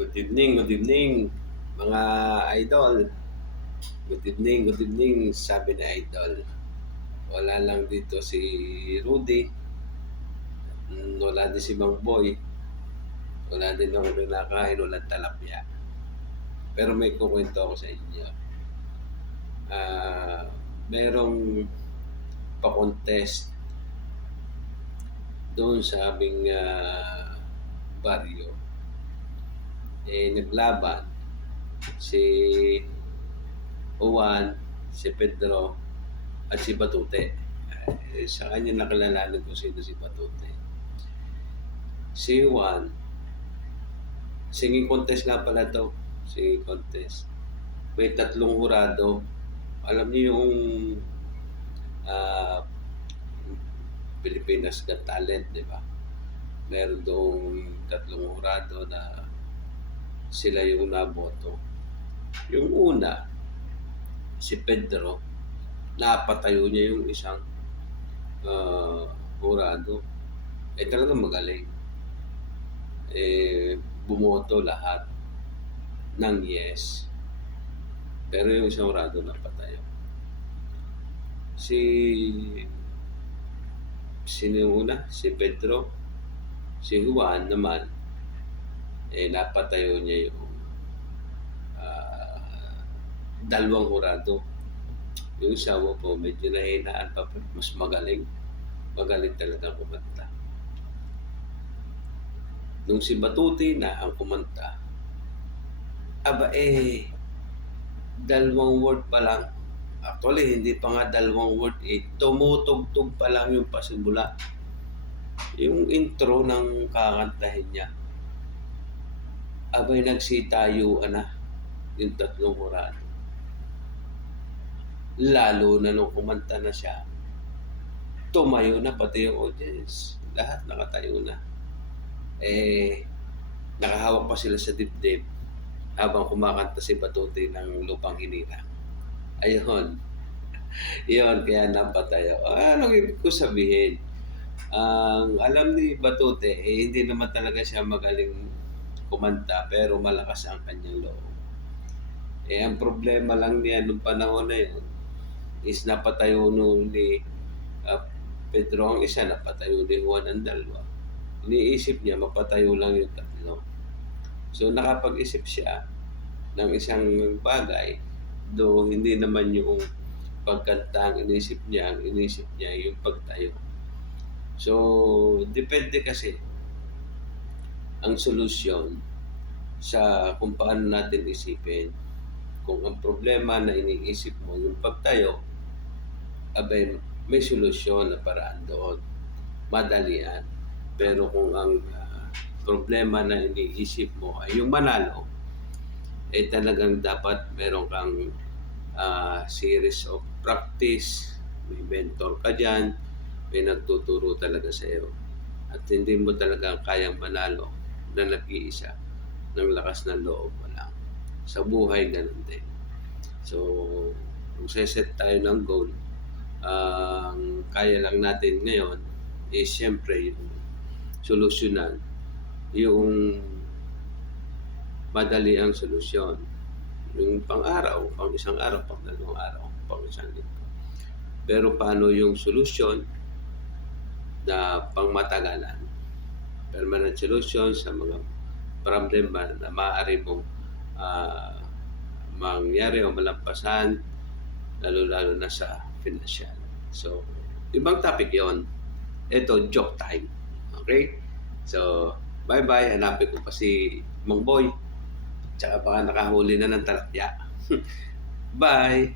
Good evening, mga idol. Good evening, sabi ni idol. Wala lang dito si Rudy, wala din si Mang Boy, wala din ako kinakain, walang talapya. Pero may kukwento ako sa inyo. Merong pa-contest doon sa aming baryo. Naglaban si Juan, si Pedro, at si Batute. Sa kanya nakilalanin ko sino si Batute. Si Juan, singing contest nga pala to. Singing contest. May 3 hurado. Alam niyo yung Pilipinas Got Talent, di ba? Meron doong 3 hurado na sila yung naboto. Yung una, si Pedro, napatayo niya yung isang hurado. Talagang magaling. Bumoto lahat ng yes. Pero yung isang hurado napatayo. Sino yung una? Si Pedro. Si Juan naman, napatayo niya yung 2 hurado. Yung isa mo po, medyo nahinaan pa, mas magaling. Magaling talaga kumanta. Nung si Batuti na ang kumanta, 2 word pa lang. Actually, hindi pa nga 2 word, tumutugtog pa lang yung pasimula. Yung intro ng kakantahin niya, nagsitayuan na yung 3 hurado. Lalo na nung kumanta na siya, tumayo na pati yung audience. Lahat nakatayo na. Nakahawak pa sila sa dibdib habang kumakanta si Batuti ng Lupang Hinirang. Ayun. Yun, kaya napatayo. Anong ibig ko sabihin? Alam ni Batute, hindi naman talaga siya magaling kumanta, pero malakas ang kanyang loob. Ang problema lang niya nung panahon na yun is napatayo ni Pedro ang isa, napatayo ni Juan ang 2. Iniisip niya, mapatayo lang yung 3. So nakapag-isip siya ng isang bagay, do hindi naman yung pagkanta ang inisip niya yung pagtayo. So, depende kasi ang solusyon sa kung paano natin isipin. Kung ang problema na iniisip mo yung pagtayo, may solusyon na paraan doon. Madalian. Pero kung ang problema na iniisip mo ay yung manalo, talagang dapat meron kang series of practice, may mentor ka dyan, may nagtuturo talaga sa iyo. At hindi mo talaga kayang manalo na nag-iisa ng lakas ng loob mo lang. Sa buhay, ganun din. So, kung set tayo ng goal, kaya lang natin ngayon siyempre yung solusyonan, yung madali ang solusyon. Yung pang-araw, pang isang araw, pang 2 araw, pang isang linggo. Pero paano yung solusyon na pangmatagalan? Permanent solution sa mga problema na maaari mong mangyari o malampasan, lalo-lalo na sa financial. So, ibang topic yon. Ito, joke time. Okay? So, bye-bye. Hanapin ko pa si Mang Boy. Tsaka baka nakahuli na ng talapya. Bye!